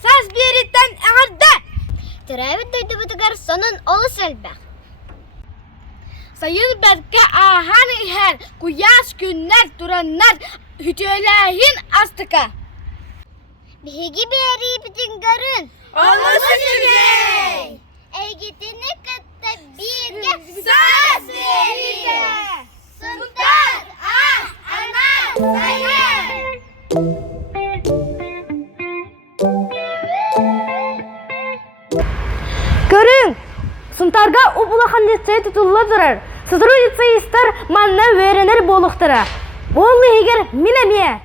Saz biritten ağırda. Tırayı duydu budugar sonun olu selbe. Sayın berke ahan her kuyas günler duranlar hütülehin astıka. Bihigi beri bütün görün. Olması çünkü. Egitini katta bir saz birike. Suntar ana sayın. Görün, suntarga ubulahan yetseyi tutulula durar. Sıdırı yetseyi ister manna öğrenir boluqtıra. Bollu eger minemiye.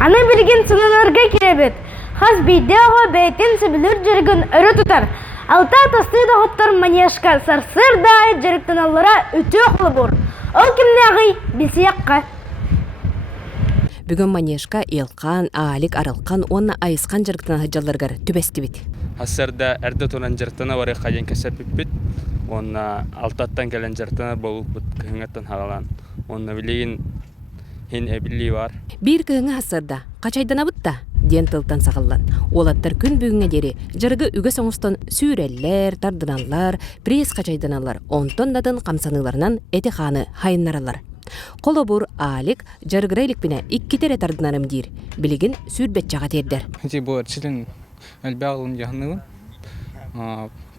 Ana bilgin sınanırga kirebet. Хас бидеого бейтин сибилер жүргін өрі тұтар. Алта тасты да хоттар манешка сарсыр да жүріктіналара үті оқылы бұр. Ол кімне ағый бесияққа. Бүгін манешка елқан, аалик арылқан, онна айысқан жүріктіна хыджаларғар түбесті бит. Хасарда әрді тонан жүріктіна вары қайын кәсіп бит. Онна алтаттан кәлін жүріктіна болуп бұт күйіңеттен хағалан. Онна білейін хен әбілі бар. Bir kığını hasırda, kaçaydana bıtta, diyen tıltan sağıllan. Olattar gün bugüne deri, jargı üge soğustan süreller, tardınallar, pres kaçaydanalar, onton dadın kamsanılarından eti xanı hayınlaralar. Kolo bur alik, jargıraylık bine ikki tere tardınarım dir, biligin sürbet çağa terder. Hadi bu çilin elbağılın yahnığın,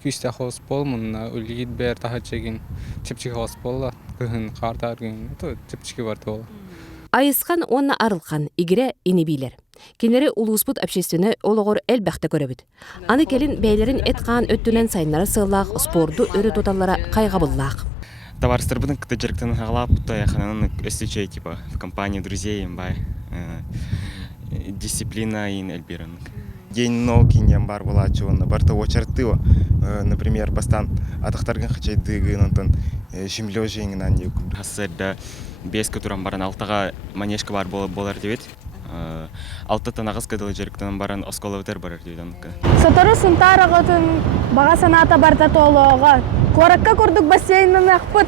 küste hospol munna, ulgid ber tahaçegin, çipçik hospolla, kıhın kartargın, çipçiki var toğla. Айысқан онна арылқан игіре инебилер. Кенері улуспут общественне олығыр әлбәқті көребіт. Аны келін бәйлерін этқан өттінен сайынлары сыллақ, спорду өрі тоталлара қайғабыллақ. Товарыстар будын кыта жүріктен ғалап, бұта яқананын өстічей, типа, в компании друзей, бай, дисциплина ин әлберін. День науки не бар была чуна, барта очертыва, например, бастан атақтарган хачайдыгын антон шимлёжейн анник. Хасырда без которым баран алтага манешка бар болар дебет. Алтатан агыс кадыл жерктен баран осколовтер бар деден. Сатары сунтарагатын бага саната барта толога. Коракка курдук бассейнен акпыт.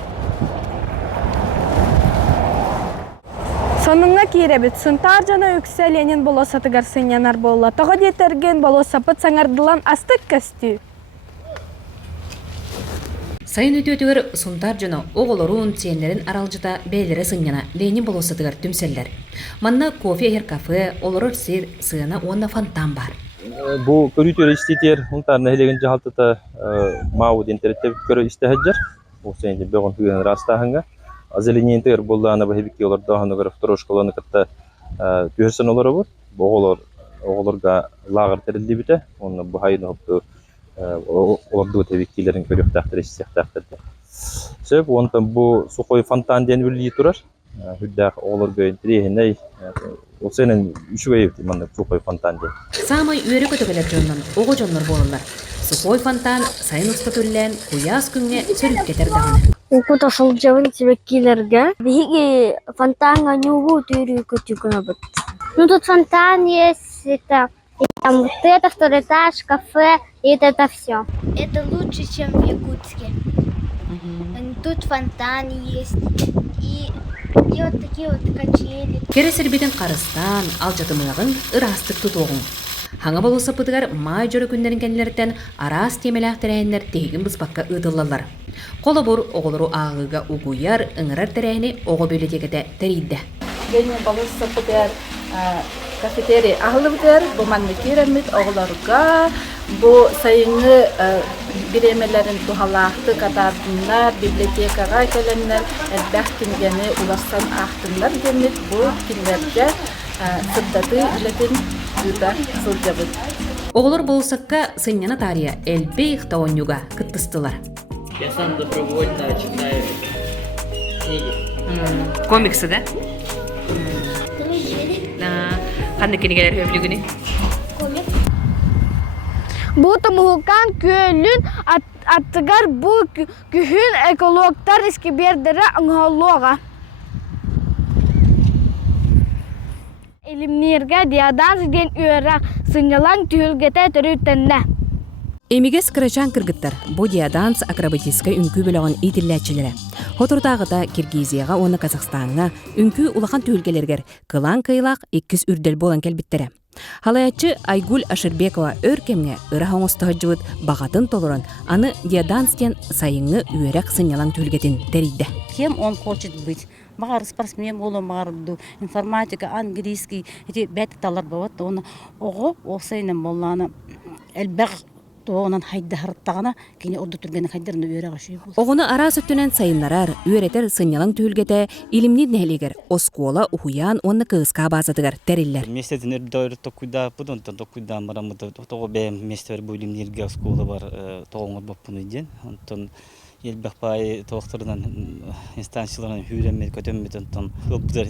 Сонунга киребит сунтар жана үкселенин болосатыгар сынянар болла. Тога детерген болосапыт саңардылан астык кастü. Сайын өтөтігір сұнтар жына оғылырын тиенлерін аралжыта бәйлері сынняна Ленин болосатыгар түмселлер. Манна кофе әр кафе, олырыр сир, сыйына онна фонтан бар. Бұл көрітер істетер, ұнтарына әлеген жағалтыта мау дентереттеп көрі істәхәджер. Бұл сәйінде бөғін түген растағынға. Азеленентер болды ана бәйбекке олар дағынығыр второшкаланы кітті түйірсін олары бұр. Бұл оғылырға лағыр тәрілді біті. Оны бұхайын ұпты оларды тәбеккелерін көріп тәқтір ешсек тәқтірді. Сөп, онтан бұл сухой фонтан ден үлі тұрар. Хүддәқ оларға интерегіней. Ол сенің үші өйіпті маңда сухой фонтан ден. Самай үйері көтігілер жоннан оғы жонлар болылар. Сухой фонтан сайын ұста түрлен құяс күнге сөріп кетер дағаны. Оқыта шылжавын тәбеккелерге. Биги фонтанға нюгу түйрі көтігіна бұд. Ну тут фонтан есть, это... И там вот это, второй этаж, кафе, и это все. Это лучше, чем в Якутске. Тут фонтан есть, и вот такие вот качели. Кересер бетін қарыстан, алжатымығын ырастық тұтуғын. Хаңа болуса пытығар май жөрі күндерін кәнілерден арас темеләқ тәрәйінлер тегін бұзбаққа ұтылалар. Қолы бұр оғылыру ағыға ұғуяр, ұңырар тәрәйіні оғы бөлетекеті тәрейді. Гене болуса пытығар кафетерия ahlıbıdır, bu mannekiramit oğlarga, bu sayını biremelerin tuhalaqtı katardınlar, bibliotekaga gelenler, elbaq kimgeni ulaşsan ahtınlar demit, bu kimlerge sıddatı iletin üda sılcabıd. Oğlar bolsakka sınjana tariya elbey ixtaonyuga kıttıstılar. Я сам добровольно читаю книги. Комиксы, да? Қанды кенегелер өбілігіне? Bu tamuhukan kölün attıgar bu kühün ekologlar iski berdere anhalloğa. Elimnirge diyadan sidin üyera sınyalan tühülgete törüttenne. Эмигес кырачан кыргыттар, бодия данс акробатиска үңкүү бөлөгөн итилләчиләре. Хотурдагыда Киргизияга, оны Казахстанга үңкүү улахан түйүлгелергер кылан кыйлак 2 үрдел болан келбиттере. Халаячы Айгуль Ашырбекова өркемге ыра хоңостохожубут багатын толуран аны диаданстен сайыңы үйрек сынялан түйүлгетин терийде. Кем он хочет быть? Багар спортсмен болу, багар информатика, английский, эти бәті талар бават, оны оғы олсайнын болланы әлбәқ тоғынан хайда харттағана, кені орды түргені хайдарын үйрек ашуы болды. Оғыны ара сөттінен сайынларар, үйретер сынялан түйілгеті илимни нәлегер, оскола, ухуян, онны кыыска базатыгар тәриллер. Месяцен өрді токуйда, бұдын токуйда марамыды, тоғы бәйім местер бұл илимнерге оскола бар тоғыңыр баппыны ден. Онтон елбәқ бай тоқтырынан инстанцияларынан үйренмеді, көтенмеді, онтон хылбыдар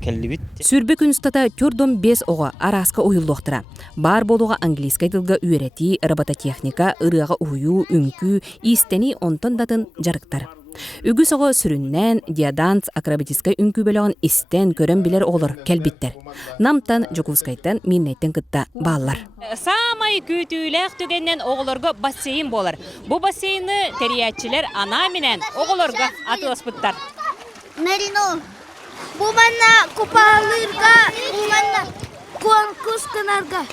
кәллибит. Сүрбі күністата түрдом 5 оға араска ойылуқтыра. Бар болуға английскай тылға үйрети, робототехника, ырыға уйу, үңкүү, истени онтон датын жарықтар. Үгіс оғы сүріннен, диаданс, акробатиска үңкүү бөліғын истен көрін білер олар кәлбиттер. Намтан, Жокускайтан, миннеттен кытта баллар. Самай күтүләк түгеннен оғылырға бассейн болар. Бұл бассейні терiyatçiler ана менен оғылырға атыласпыттар. Мерино, bu bana kupalarga, bana konkus kınarga.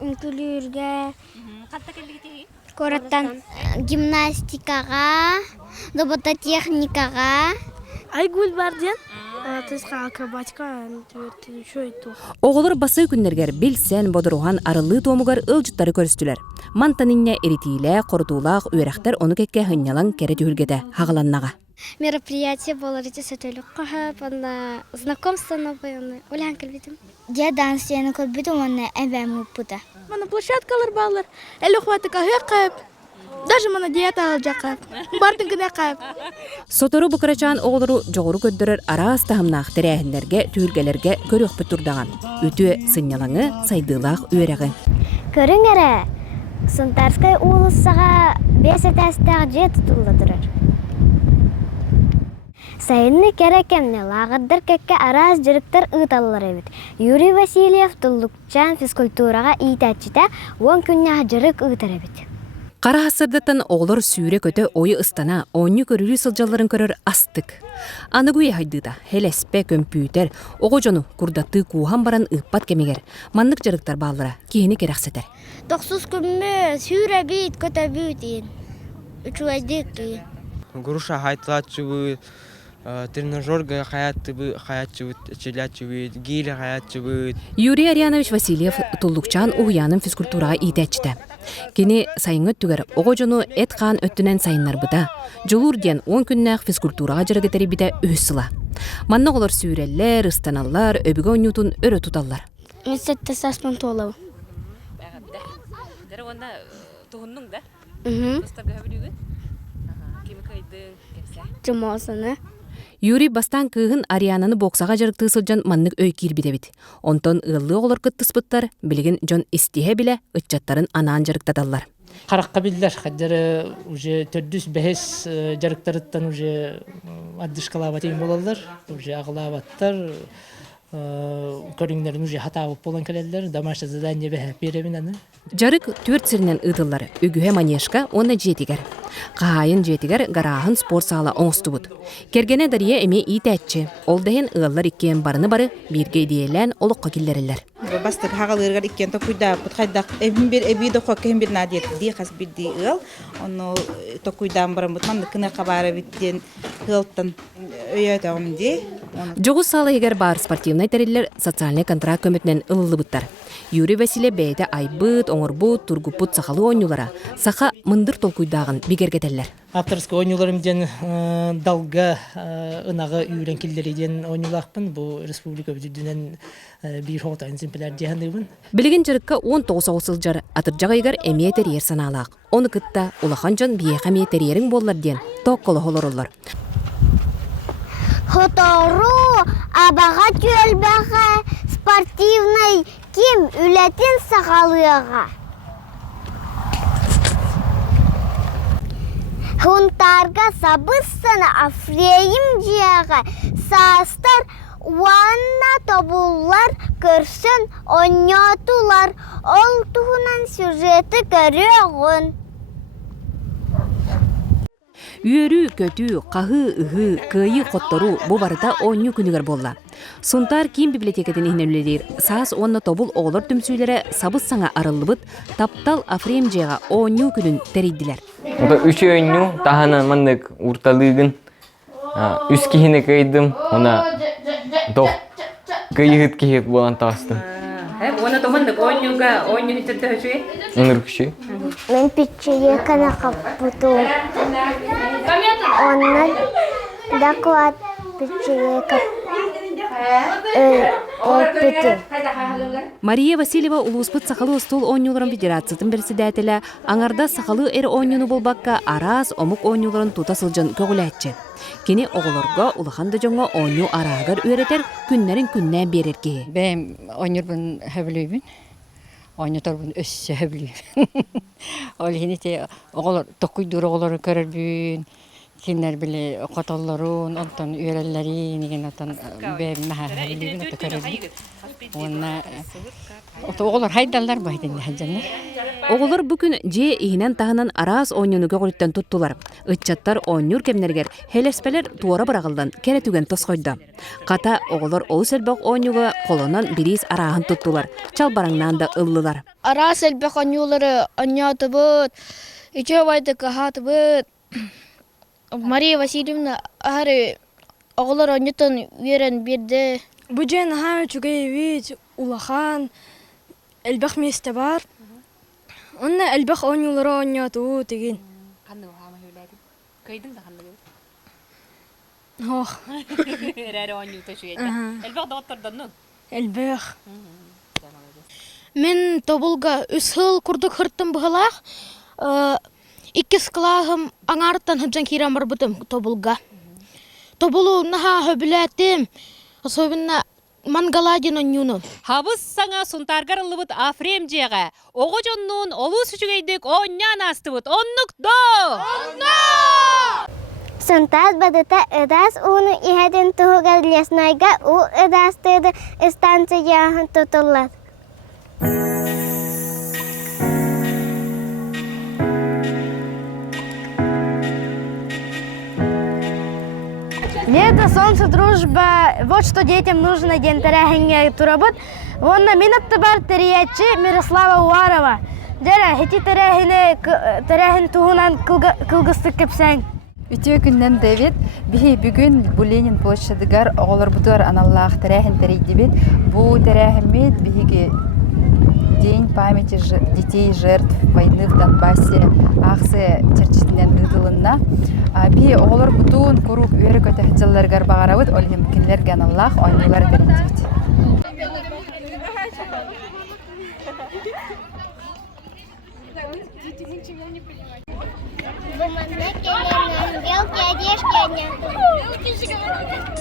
Ünkülürge. Koratan gimnastikaga, robototexnikaga. Айгуль барден, тысқа акробатика, шөйті. Оғылыр басы күннергер білсен бодыруған арылы томугар ылжыттары көрістілер. Мантанинне эритиле, қордулақ, үйрәқтер оны кекке хынялан кәрі түйілгеді хағыланнаға. Мероприятие было речь сетелек кахап, на знакомство новое, улян кальбитим. Диадан сені кальбитим, он эвем упута. Мана площадкалар балар, әлі хваты кахып, даже мана диета алжақып, бардың кіне қап. Сотору бұқырачан оғылыру жоғыру көддірір араас тахымнақ тірәхіндерге, түйілгелерге көріқ бұттырдаған. Үті сынялаңы сайдылақ үйрәғі. Көріңері, Сунтарскай улысыға 5 әтәстәғ же тұтылдырыр. Сайынны керекемне лағыдыр кәкке араз жүріктір ұталылар әбіт. Юрий Васильев тұллықчан физкультураға итәтчіте 10 күнне жүрік ұтыр әбіт. Қара хасырдаттан оғылыр сүйре көті ойы ыстана, ойны көрілі сылжаларын көрір астық. Анығуе хайдыда, хелеспе компьютер, оғы жону күрдатты куған баран ұппат кемегер, маннық жүріктар балыра, кейіні керақсетер. 9 күнме сүйре бейт көті бейт ең. Үчу әздек дейін. Груша хайтылатчы тренажерга хаятчыбыт, челячыбыт, гиля хаятчыбыт. Юрий Арианович Васильев туллукчан уяным физкультураға итәчті. Кені сайыңы түгер оғы жону әт қан өттінен сайынлар бұда. Жолур ден 10 күннәқ физкультураға жүргетері біде өссіла. Манна олар сүйрелер, ыстаналар, өбігі ойнютын өрі тұталар. Институтта саспан толау. Дәрі онда тұғынның да? Жұмасыны. Юрий бастан кыгын Ариананы боксаға жарықты сылжан маннык өй кирбиде бит. Онтон ыллы олар кыттыспыттар, билген жон истихе биле ытчаттарын анаан жарыктаталлар. Қараққа білдер, қаддары уже 400-500 жарықтарыттан уже аддышқалабатейін болалар, уже ағылабаттар, көріңдерін уже хатауып болан келелер, дамашта задание бәхі беремін аны. Жарык 4 сиринен ытыллар, үгühe манежка оны жетигер. Қайын жетигер гарахын спорт сала оңстубут. Кергене дария эме итәтчі. Ол дәйін ығылар иккен барыны бары бирге идеялән олыққа келлерілер. Бастық хағалырғар иккен токуйда бұтқайдақ әбін бір әбейді қоққын бір надет ди қас бірді ығыл. Оны токуйдан барым бұтманды кіні қабары біттен ығылттан өйәді омде. Жоғыз салы егер бар спортивный тәрелер социальный контракт көмітінен ылылы бұттар. Юрий Василий бәйді айбыт, оңырбыт, тургупут сақалы ойнулара, сақа мындыр толкуйдағын бігергетелер. Авторскі ойнуларымден далға ынағы үйрен келдерейден ойнулақпын. Бұл республика бүдідінен бір хоқтайын сімпілер дегендігін. Білген жарыққа 19 ауысыл жар атыржаға егер әмиетер ер саналақ. Оны күтті ұлақан жан бейеқ әмиетер ерің болар ден тоққылы олар. Хотору абаға тюэлбәға спортивный ким үләтін сағалыға. Сунтарга сабыссана афреим жияға састар уанна тобулар көрсін оньотулар. Ол туғынан сюжеті көріғын. Үйөрү, көтүү, қағы, ұғы, кыйы қоттору бұ барыта оңю күнігер болла. Сунтар кийим библиотекатын ихнелелер, саас онна тобул оғылар түмсүйлері сабыз саңа арылыбыт, таптал афрем жеға оңю күнін терейділер. Үш өйню тахана мандык урталыгын үс кихіне кайдым, она тоқ кыйыгыт кихет болан тастым. Оны томандык оңюга оңю хиттерді өші? Оныр күші. Мен пиччеге кана каппуту. Оннан доклад пиччеге Мария Васильева улуспыт сақалы стол оңюларын федерациятын председателі аңарда сақалы оңюну болбаққа араз омук оңюларын тута сылжын көгіләтчі. Кені оғылырға улаханды жоңға оңю арағыр өретер күннерін күннен берерге. Бәм ойнырбын хөбілейбін. Ойнытарбын өссі хөбілейбін. Ол хенете оғылар, тоқуйдыр оғылары көрірбін. Кинер биле котоллорун, онтон үйреллерин, деген онтон бәм мәхә хөбілейбін, оты көрірбін. Онна оғылар хайдалдар байдың хаджаны. Оғылар бүкін же ихинен тағынан араз оңюнуға қолыттан тұттылар. Үтчаттар оңюр кемнергер хелеспелер туора бырағылдан кәретуген тосқойды. Қата оғылар оғыс әлбәқ оңюға қолынан біріз арағын тұттылар. Чал бараңнан да ыллылар. Араз әлбәқ оңюлары оңяты бұд, үче байды қағаты бұд. Мария Васильевна ағары оғылар оңютын үйерен берді. Бұджен ға өчуге евит, улахан, әлбәқ месте бар. Онна әлбәқ оңюлары оңяту деген. Қанды оғама хөйләді? Көйдің да қанды көйді? Оқ. Әрәрі оңю төші еді. Әлбәқ да оттырдың ну? Әлбәқ. Мен тобулга үс хыл курдук хырттым бұғылақ. Иккис қылағым аңарыттан хыджан кирам бар бұтым тобулга. Тобулу наха хөбіләтім. Особенно мангаладин оңюну. Хабыз саңа сунтаргар ылыбыт афрем жеға. Оғы жоннуын олу сүчігейдік оңнян астыбыт. Оннук до! Сунтаз бадыта ыдас уну ихеден туғығар леснайга у ыдастыды станцияғын тұтылады. Лето, солнце, дружба, вот что детям нужно, день терехенге турабыт. Онна минатты бар теречи Мирослава Уарова. Дера, хити терехен туғынан кылгысты кепсәң. Үтө күннен Дэвид, бихи бүгін Буленин площадыгар оғылар бұдуар аналлах терехен терейдебет. Бу терехемет бихиге День памяти детей жертв войны в Донбассе Ахсы черчитинен ыдылынна. Би оғылар бұтуын күрук өрі көті хыджаларгар бағаравыд олхем кинлерге аналлах ойнулар терейдебет. Мелкие одежки библиотека.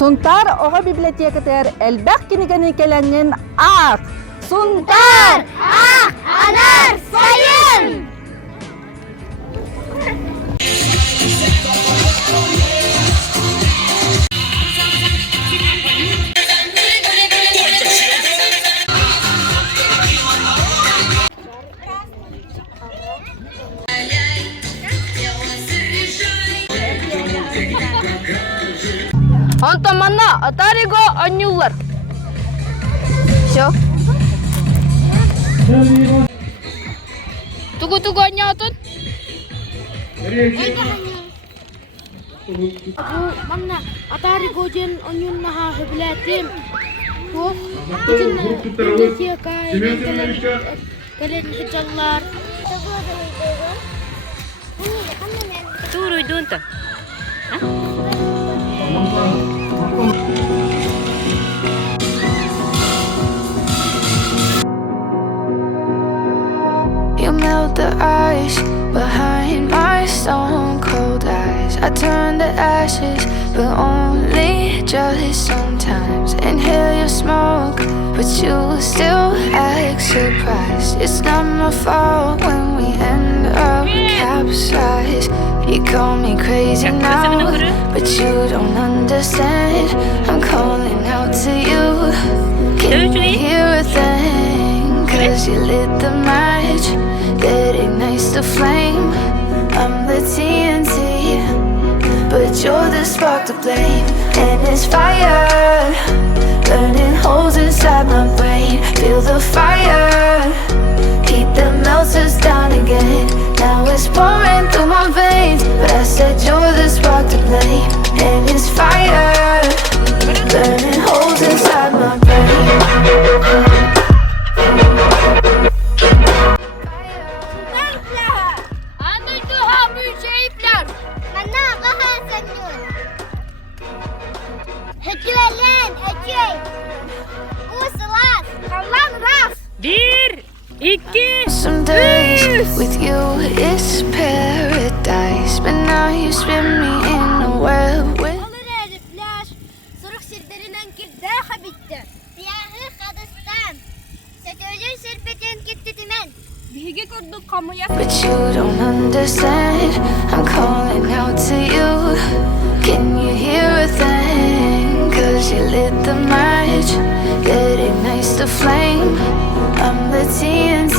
Сунтар оға библиотекатер әлбәқ кенегені келәнен ақ. Сунтар, ақ, анар, сайын! Антаманна Атариго Анюллар. Все. Тугу-тугу анятын. Манна Атариго ден Анюлнаха хеблетим. Тух. Библиотека. Кален хиджаллар. Туруйдунта. You melt the ice behind my stone cold eyes. I turn to ashes, but only just sometimes. Inhale your smoke, but you still act surprised. It's not my fault when we end up capsized. You call me crazy now, but you don't understand. I'm calling out to you. Can you hear a thing? 'Cause you lit the match that ignites the flame. I'm the TNT, but you're the spark to blame. And it's fire, burning holes inside my brain. Feel the fire, heat that melts us down again. Now it's pouring through my veins, but I said you're the spark to blame. And it's fire, burning holes inside my brain. Some days with you is paradise, but now you spin me in a web with. But you don't understand. I'm calling out to you. Can you hear a thing? 'Cause you lit the match that ignites the flame. I'm the TNT,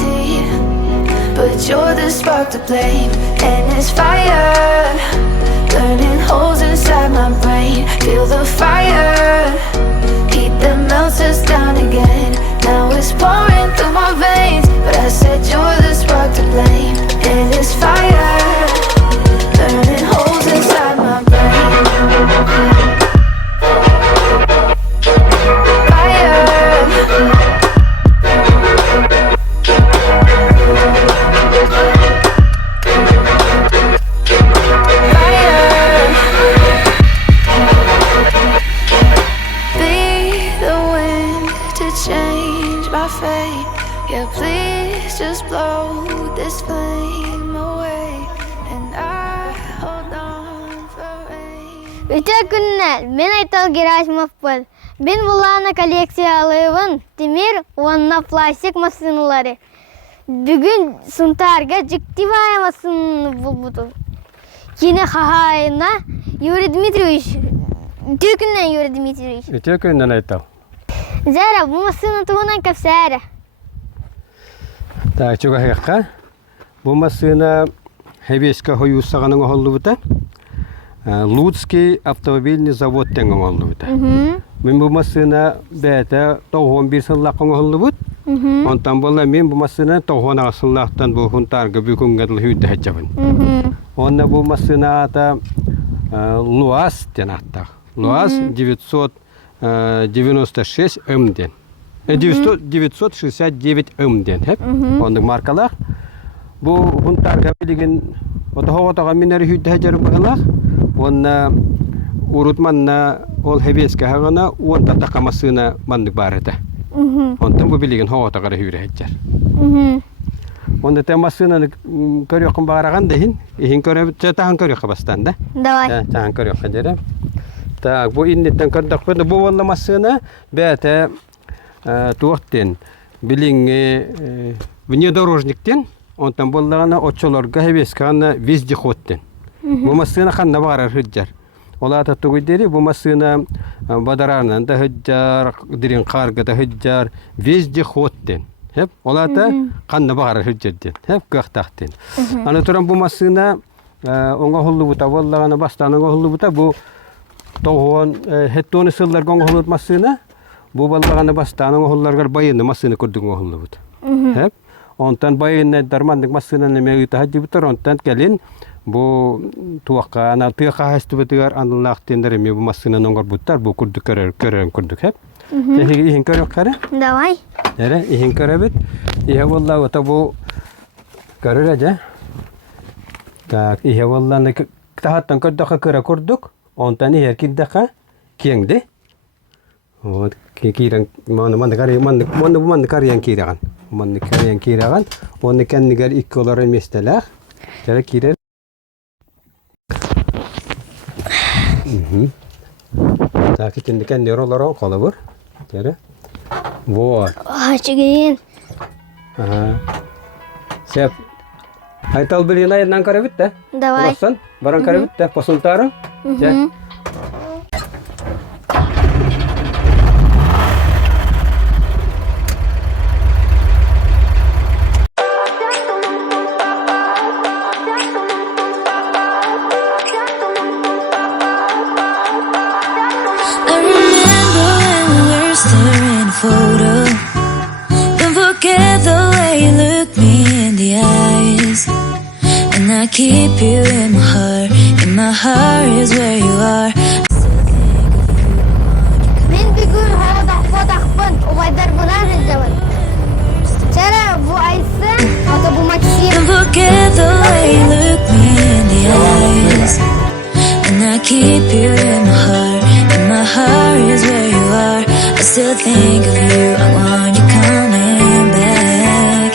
but you're the spark to blame. And it's fire, burning holes inside my brain. Feel the fire, heat that melts us down again. Now it's pouring through my veins, but I said you're the spark to blame. And it's fire, burning holes inside my brain. Yeah, please just blow this flame away, and I hold on for rain. Үтө күннәр, мен Айтал Герасимовпын. Мен буланы коллекциялыйбын, темир, онна пластик машиналары. Бүгін Сунтарга жиктивая машинаны булбуду. Кені хахайна Юрий Дмитриевич. Үтө күннән Юрий Дмитриевич. Үтө күннән Айтал. Зара, бу машина тугунан капсары. Так, чуга хекка. Бу машина Хевеска хоюсаганын оголлубута. Луцкий автомобильный завод тенген оголлубута. Мен бу машина бәтә 91 сыллаккан оголлубут. Онтан болла мен бу машина 90 сыллактан бу Сунтарга бүгүнгө хүйтә хәҗәбен. Онна бу машина ата ЛуАЗ денатта. ЛуАЗ 996 МДен. 969 МДен, хеп. Оның маркалар. Бу Сунтарга билген отоготога минер хүйтә хәҗәр булалар. Онна урутманна ол Хевеска хагана онта такамасына мандык бар эте. Онтан бу билген хоготога хүрә хәҗәр. Онда темасына көрөккөн бараган дейин. Ихин көрөп тәһән көрөккә бастанда. Давай. Тәһән көрөккә дәрә. Так, бу иннеттен кырдак бу болла массына бәте туактен билинге внедорожниктен онтан боллагана очолорга хебескана вездеходтен. Бу массына ханна барар хыджар. Олата тугидери бу массына бадаранан да хыджар, дирин карга да хыджар вездеходтен. Хеп олата ханна барар хыджарден. Хеп гахтахтен. Аны туран бу массына онга холлубута боллагана бастанга холлубута бу тоғын хеттоны сылларга онга холлут массына бу боллагана бастанга холларга байыны массына көрдүң холлубут. Хеп онтан байыны дармандык массына неме утахажибутар онтан келин бу туакка ана тыга хастыбытыгар анлактендер эми бу массына ноңгор буттар бу көрдүк көрөн көрдүк хеп. Теги ихин көрөк кара. Давай. Эре ихин көрөбүт. Ихе болла ота бу көрөр эже. Так, ихе болланы тахаттан көрдөккө көрө көрдүк. Онтан ихе киддека кеңди. Вот кирен манда карыян киреган. Манда карыян киреган. Оны кеннигер икки олар эместелер. Жара кирер. Так, итинди кеннер олар колобур. Жара. Вот. Ачыгын. Сеп. Айтал билин айынан карабыт да? Давай. Олосан, баран карабыт да, посунтары. Ja. Keep you in my heart is where you are. Men bugün havada kodakpın, olaylar buna rızavın. Çara bu aysın, ata bu maksim. Don't forget the way you look me in the eyes. And I keep you in my heart is where you are. I still think of you, I want you coming back.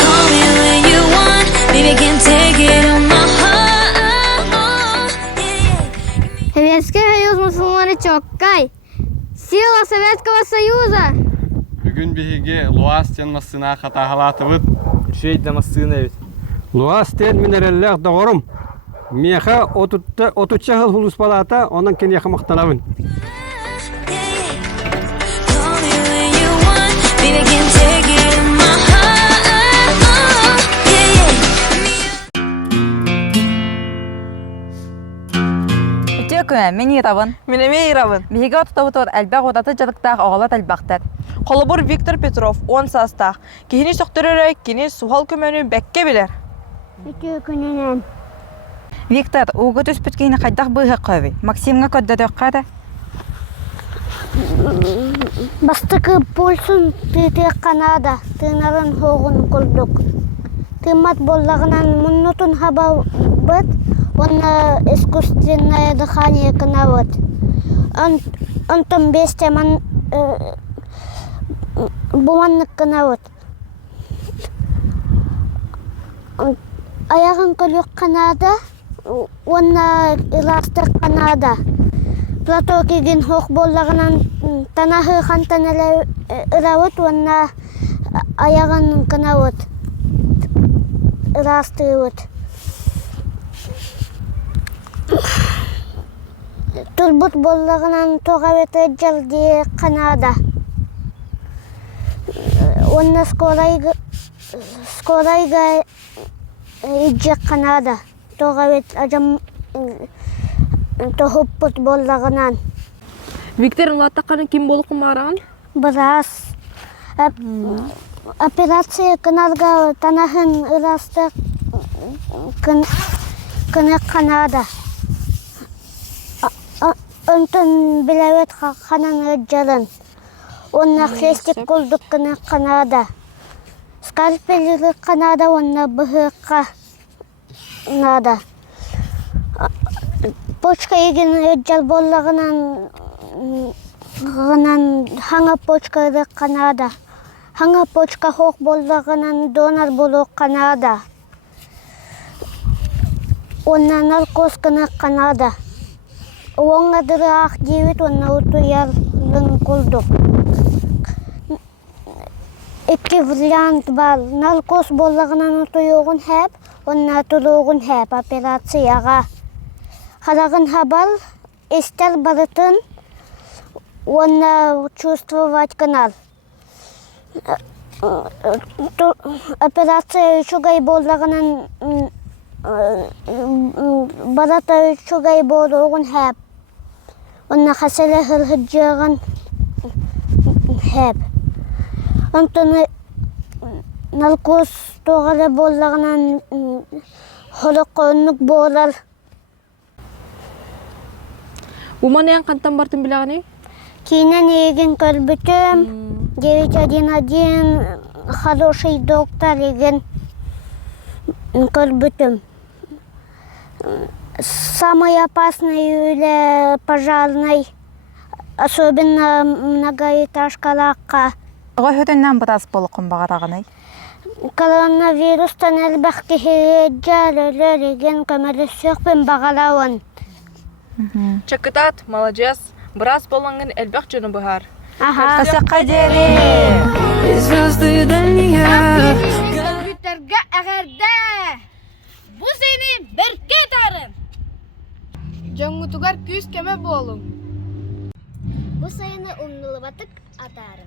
Call me when you want, baby I can take it on my heart. Советский Союз мусульманы чоккай. Сила Советского Союза. Бүгүн биһиге Луастен массына хатахалатыбыт. Шейдә массына бит. Луастен минераллах догорум. Меха отутча хыл хулус палата, онан кен яха мактанабын. Baby I can take it in my heart. Мен Иравын. Минеме Иравын. Биһиге ототабытыр әлбәк отаты жадыктаах оголат әлбәктер. Колобур Виктор Петров 10 састах. Кихини соқтырырай, кини сухал көмөнү бәкке билер. Үтө күнүнөн. Виктор, угы түспүт кейini кайдах быһы кыви. Максимга көддөдök када. Бастыкы Польшун тыты Канада, тынарын хогун курдук. Тымат боллагынан муннутун хаба быт. Он искусственное дыхание канавод. Он там бесте ман буманнык канавод. Аягын көлүк Канада, он иластык Канада. Плато кеген хок боллагынан танахы хантан ыравод, он аягын канавод. Иластывод. Турбут боллагынан тоғаветі жалди Канада. Онна скорайга иджи Канада. Тоғавет ажам тоғыппыт боллагынан. Виктор Латақаны ким болуq маран? Біраз. Операция каналга танахын ырасты кыны Канада. Онтон билавет ханан жалын. Онна хрестик колдук кыны Канада. Скальпелі Канада, онна быхыққа Канада. Почка еген жал боллағынан хаңа почка Канада. Хаңа почка хоқ боллағынан донор болу Канада. Онна наркоз кыны Канада. оңа дыраах дебит онна утуялын кулдук. Эки вариант бар. Наркоз боллагынан утуюгун хэп, онна тулугун хэп операцияга. Харагын хабар, эстер барытын, онна чувствовать канал. Операция үчүгай боллагынан барата үчүгай болугун хэп. Онна хаселе хырхыджаган хэп. Антоны наркоз тоғалы боллагынан холоконнук болар. Уманаян қантан бартын білағаны? Кейінен еген көрбітім, 911 хороший доктор еген көрбітім. Самый опасный үлі пожарный, особенно многоэтажкалаққа. Оға хөтіннен бұтас болықын бағарағынай? Коронавирустан әлбәқ кехеджал өлереген көмірі сөкпен бағалауын. Чакытат, молодец. Біраз болаңын әлбәқ жөні бұхар. Қасаққа дері! Звезды дальние. Компьютерге әгәрдә! Бу сені бірке тарын! Жаңғытугар күз кеме болың. Бу сайыны умнылыбатык атарым.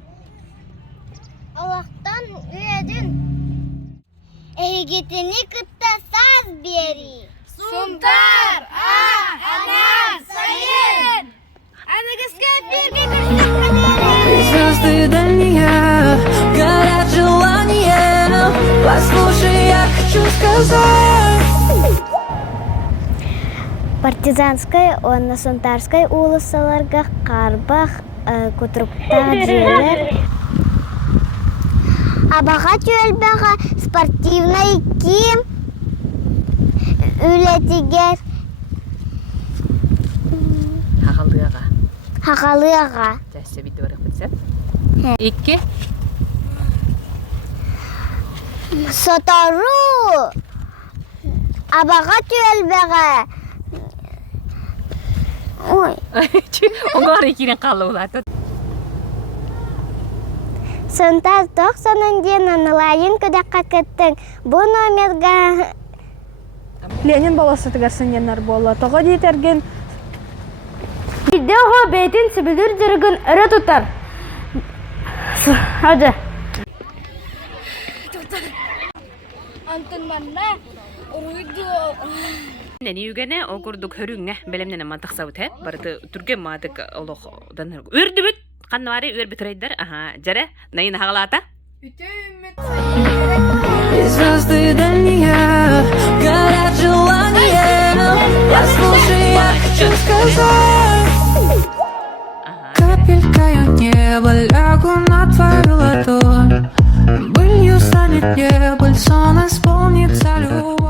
Аллахтан үйедін. Әйгетіні күтті саз бері. Сунтар! Ана! Сайын! Анығызға бірге күшті Звезды дальние горят желанием. Послушай, я хочу сказать. Партизанская, онна Сунтарская улысаларга қарбақ күтірікта жерлер. Абаға төлбәға спортивный киім үлетігер. Хақалдыға. Хақалыға. Жәсі біті барық бітсен. Икки. Сотару. Абаға төлбәға. Ой. Оңар екенен қалы олады. Сунтар 90 онлайн күдәққа кеттің. Бұл номерға... Ленин баласы тігерсін енер болы. Тоғы дейтерген... Видеоға бәйтін сібілдір жүргін үрі тұтар. Хады. Антын манна ұруйду... Нәни үгәне оғырдық хүріңе бәлемнен мантық сауыт, барыты түрген мадық олық өрді бүт. Қанны бары өр бітірейдер. Жәрі, найын хағалата? Звезды дальние горят желанием. Послушай, я хочу сказать. Капелькою неба лягу на твою ладонь. Былью станет небо, сон исполнится любовь.